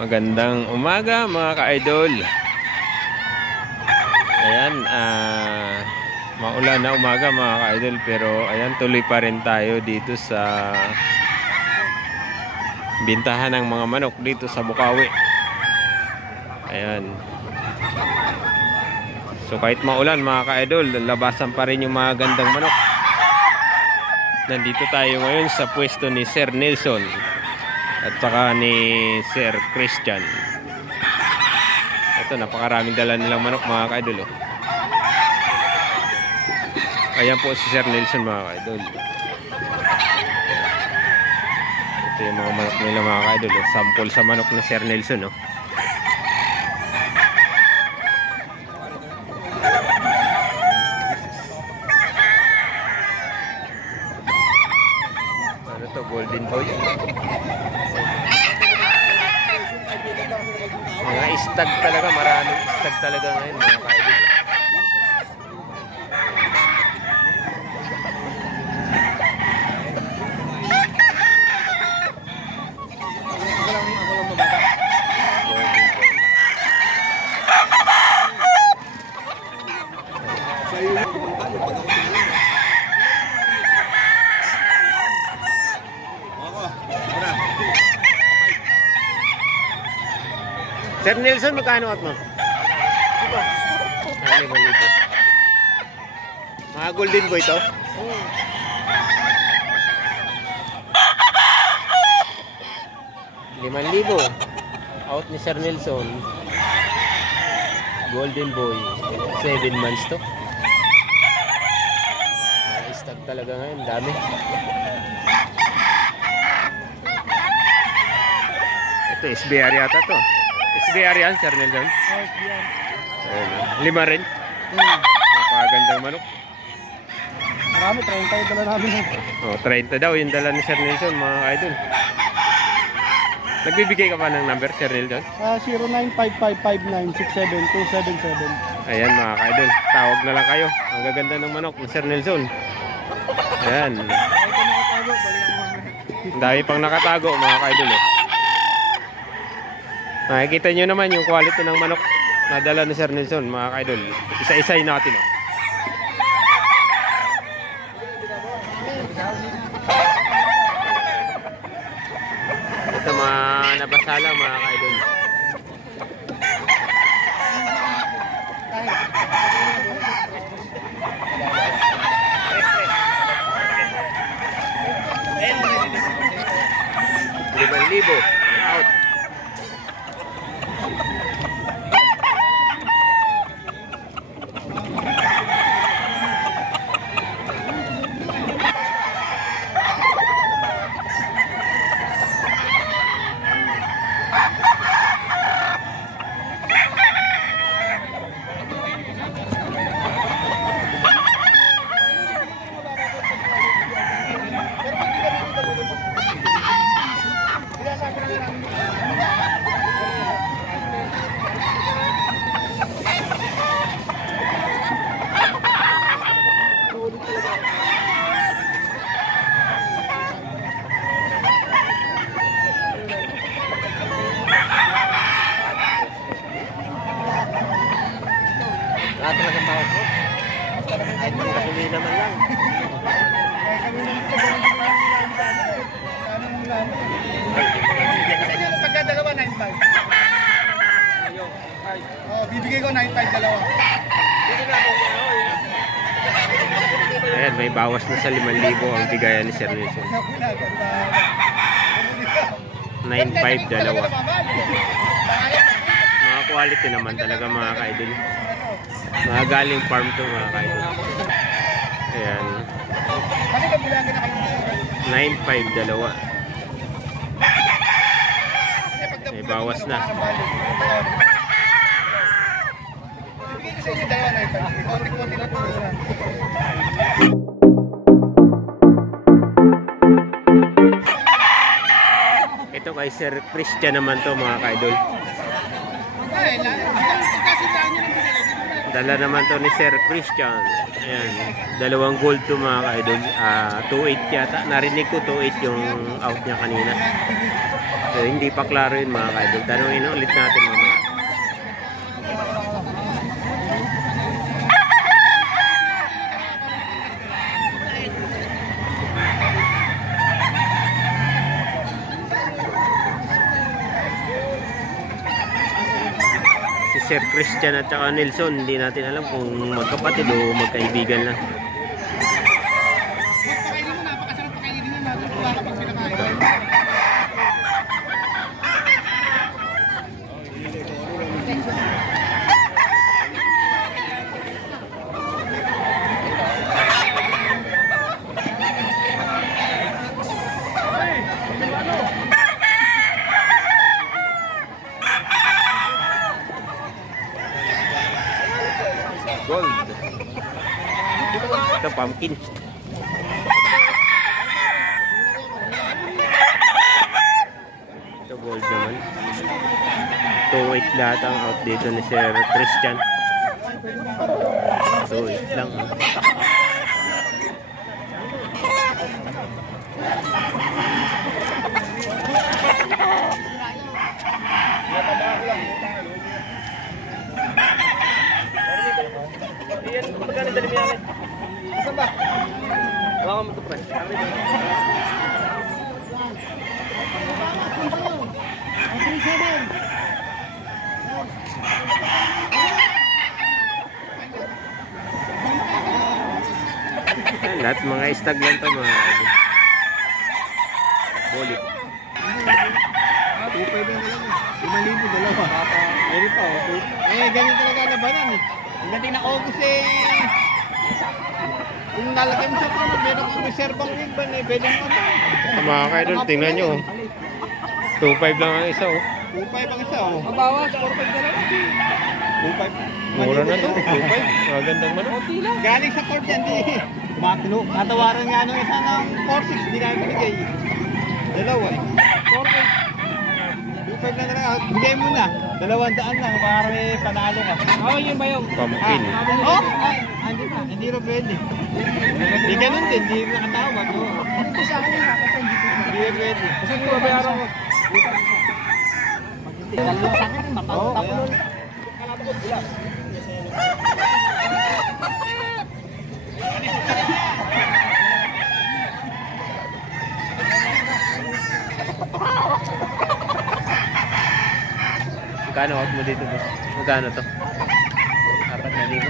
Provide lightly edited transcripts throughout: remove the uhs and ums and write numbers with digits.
Magandang umaga mga ka-idol. Ayan, maulan na umaga mga ka-idol, pero ayan, tuloy pa rin tayo dito sa bintahan ng mga manok dito sa Bukawi. Ayan. So kahit maulan mga ka-idol, labasan pa rin yung mga gandang manok. Nandito tayo ngayon sa pwesto ni Sir Nelson at saka ni Sir Christian. Ito, napakaraming dala nilang manok mga ka-idol. Ayan po si Sir Nelson mga ka-idol. Ito yung mga manok nila mga ka-idol. Sample sa manok ni Sir Nelson. Ano to? Golden Boy. Mga istag talaga, maraming istag talaga ngayon mga ka-idol. Sir Nelson, magkano at mo? 5,000. Mga golden boy to? 5,000. Out ni Sir Nelson. Golden boy. 7 months to. Stag talaga ngayon. Dami. Ito, SBR yata to. SBR yan, Sir Nelson? Oh, SBR. Ayun, 5 rin. Napakagandang manok. Marami, 30 yung dala namin. Oh, 30 daw yung dala ni Sir Nelson, mga idol. Nagbibigay ka pa ng number, Sir Nelson? 0955596727. Ayan mga idol, tawag na lang kayo. Ang gaganda ng manok ni Sir Nelson. Ayan. Dahil pang nakatago mga idol. Makikita nyo naman yung quality ng manok na dala ni Sir Nelson mga ka-idol. Isa-isay natin. Ito mga nabasala mga ka-idol. Libo. Out. Lahat talagang tawag ko. Ay, kasi naman lang. Pagkadalawa, 9,500. Oh, bibigay ko 9,500 dalawa. Ayan, may bawas na sa 5,000 ang bigayan ni Sir Nelson. 9,500 dalawa. Mga quality naman talaga mga ka-idol. Mga galing farm to mga ka-idol. Ayan. 9,500 dalawa. May bawas na. Bibigay ko sa inyo dalawa, 9,500. Konti-konti lang po. Ito kay Sir Christian naman to mga ka-idol. Dala naman to ni Sir Christian. Ayan, dalawang gold to mga ka-idol. 2.8 yata. Narinig ko 2.8 yung out niya kanina. So, hindi pa klaro yun mga ka-idol. Tanungin ulit natin mamaya. Si Sir Christian at saka Nelson, hindi natin alam kung magkapatid o magkaibigan lang. Pakainin mo, napakasarap pakainin mo. Natutuwa kapag pinakain. Gold. Ito, pumpkin. Ito, gold naman. 2.8 lahat ang out dito ni Sir Christian. 2.8 lang. Saan ba? Baka mo ito, pre. Lahat mga stag lang ito mga bolik. 2.5 lang lang. 5,000 dalawa. Meron pa. Ganyan talaga labanan eh. Ang dating na August eh. Kung nalagay mo sa pano, meron kang reservang ribbon eh. Pwede mo ba? Mga ka-idol, tingnan nyo. 2.5 lang ang isa oh. 2.5 ang isa oh. Mabawas, 4.5 na lang. 2.5. Mura na to. 2.5. Magandang manok. Galing sa court yan, di. Matawaran nga nung isa ng 4.6, di namin binigay. Dalawa eh. 4.5 na lang. Bigay mo na. 200 lang para may panalo ka. Oo, yun ba yung? Pumpkin. Oh? Hindi na. Hindi rin pwede. Di ganun din. Hindi rin nakatawag. Ito sa akin, Hindi rin pwede. kasi kung mabayaran ko. Sa akin, mapagtapulo. Magkano out mo dito, boss? Magkano to? 4,000.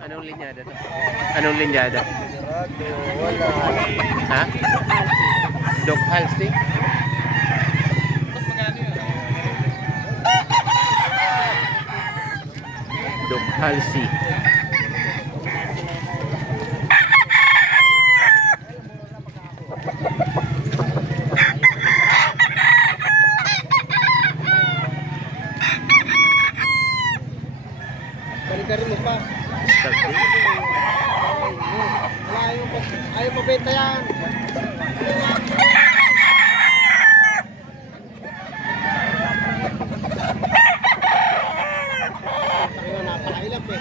Anong linyada to? Anong linyada? Ha? Dog Halsey? Dog Halsey. Balikan mo pa. Halsey. Ayaw pa benta yan. Napakailap eh.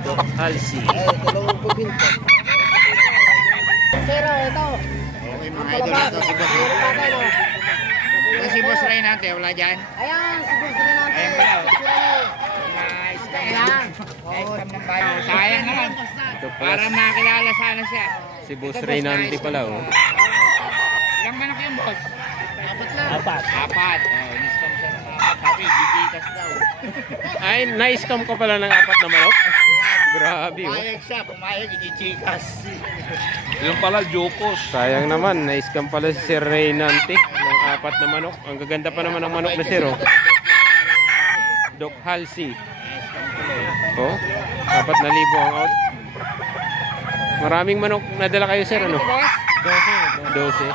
Dog Halsey. Dalawang pabinta. Pero ito. Okay mga idol, ito si Boss. Ito si Boss Ray natin, wala dyan. Ayan, siguro sila natin. Ayan pala. Ayan. Sayang naman. Ito Para pala makilala sana siya. si Boss Reynaldi pala oh. Ilang manok yung boss? Apat. Apat. Oh, in-scam siya ng apat. Sabi, gigitas daw. Ay, na-scam ko pala ng 4 na manok. Grabe oh. Pumayag siya, pumayag, gigikas. Yung pala, Jokos. Sayang naman, na-scam pala si Sir Reynaldi ng 4 na manok. Ang gaganda pa naman ng manok na Sir oh. Dog Halsey. Oh, 4,000 ang out. Maraming manok nadala kayo Sir ano? Boss? 12.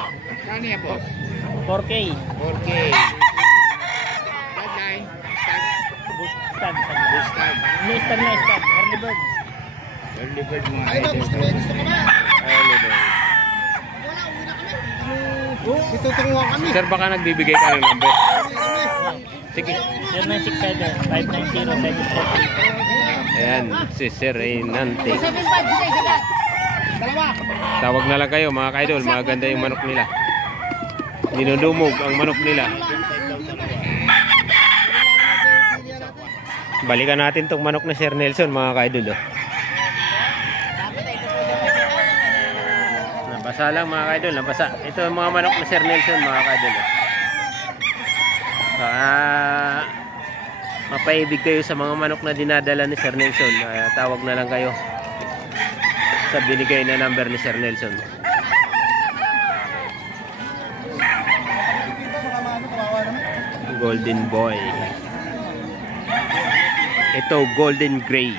Ano yan, boss? 4K. 4K. Bloodline. Stag. Stag. Stag. Mister na stag. Early bird. Early bird mga idol. Gusto ko na. Ano ba? Wala, uwi na kami. Itutunguhan kami. Sir, baka nagbibigay ka ng number. Sige. 0967-590-743. Ayan, si Sir Reynante. 7.5, sige. Dalawa. Tawag na lang kayo mga ka-idol. Maganda yung manok nila. Dinudumog ang manok nila. Balikan natin tong manok na Sir Nelson mga ka-idol. Oh. Nabasa lang mga ka-idol. Nabasa. Ito ang mga manok na Sir Nelson mga ka-idol. Oh. Mapaibig kayo sa mga manok na dinadala ni Sir Nelson. Tawag na lang kayo sa binigay na number ni Sir Nelson. Golden Boy. Ito Golden Gray.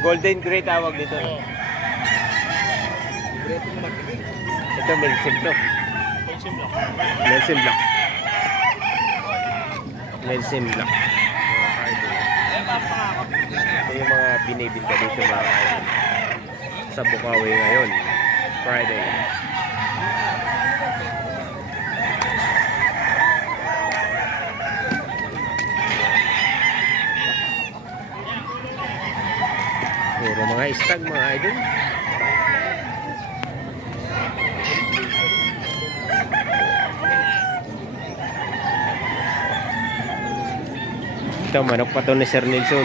Golden Gray tawag dito. Ito Melsim to. Melsim Black. Melsim Black. Ito yung mga binibinta dito mga kaidol. Sa Bukawi ngayon. Friday. Puro mga stag mga idol. Ito manok pa to ni Sir Nelson.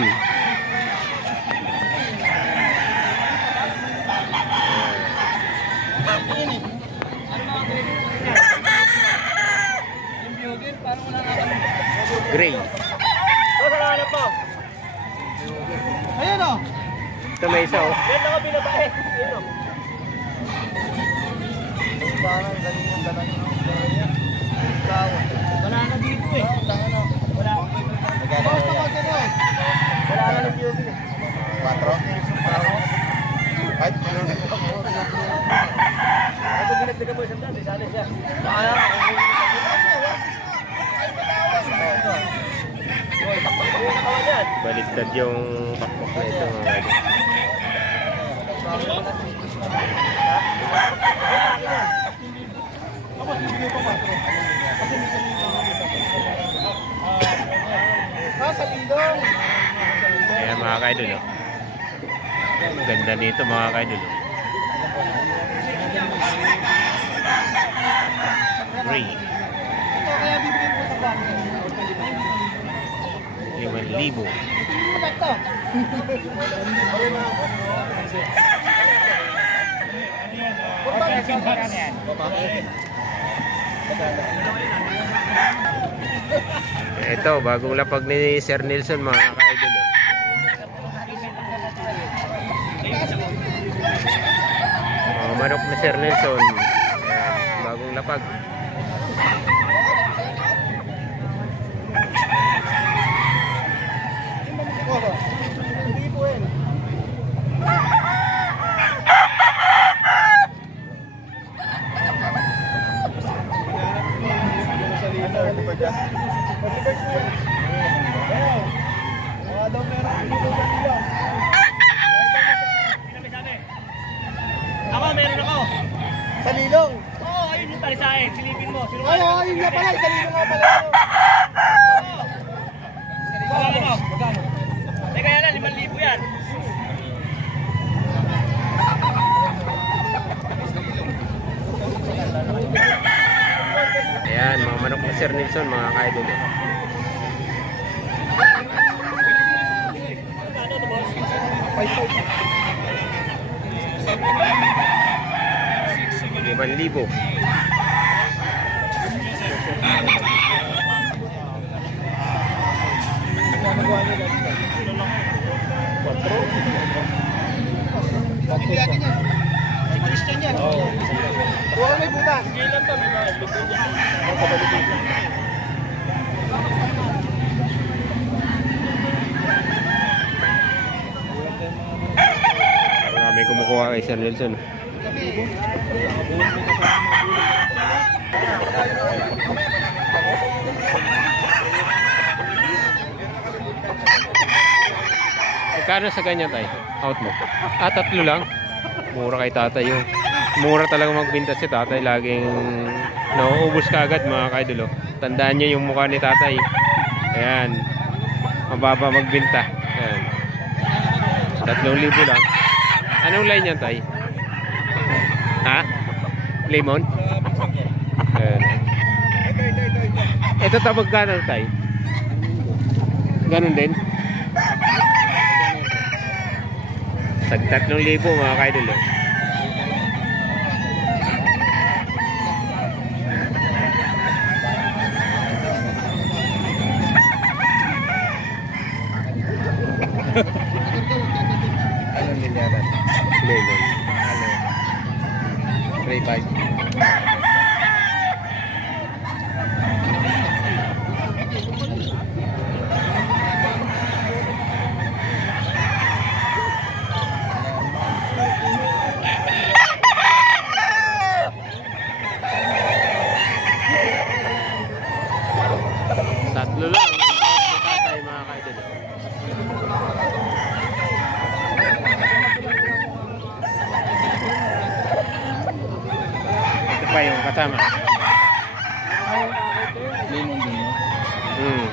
Gray. Ayan o. Ito may isa oh. Yan lang ang binabae. Yan o. Wala na dito eh. Wala. Wala na ng beauty. 4? Ay, Ito binagdagan mo isang dati. Dali siya. Baliktad yung pakpok na ito mga idol. Ayan mga kaidol oh. Ganda nito mga kaidol oh. Gray. 5,000. Ito, bagong lapag ni Sir Nelson mga ka-idol. Mga manok ni Sir Nelson. Bagong lapag. Ako, meron ako. Sa Lilong. Oo, ayun yung talisahin. Silipin mo. Ay, ayun nga pala. Sa Lilong nga pala. Magkano? Magkano? Teka yan, 5,000 yan. Ayan, mga manok ni Sir Nelson, mga ka-idol. Magkano ito, boss? 5,000. kay Sir Nelson. Magkano sa ganyan tayo? Out mo? 3 lang? Mura kay tatay yun. Mura talaga magbinta si tatay. Laging nauubos ka agad mga kaidolo. Tandaan niyo yung mukha ni tatay. Ayan. Mababa magbinta. Ayan. 3,000 lang. Anong line yan tay? Ha? Lemon? Ayan. Ito tabag gano'n tay? Ganon din? Tag 3,000 mga kaidolo. Anong milyaran? Lemon. 3,500. Tatlo lang. Tatay mga kaidolo. Ito pa yung kasama. Lemon din. Hmm.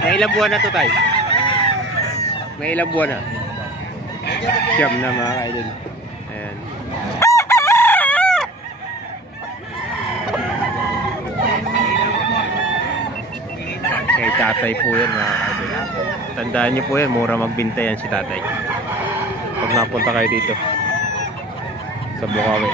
May ilang buwan na to tay? May ilang buwan na? Siyam na mga kaidol. Ayan. Kay tatay po yan mga kaidol. Tandaan nyo po yan, mura magbinta yan si tatay. Pag napunta kayo dito sa Bukawi.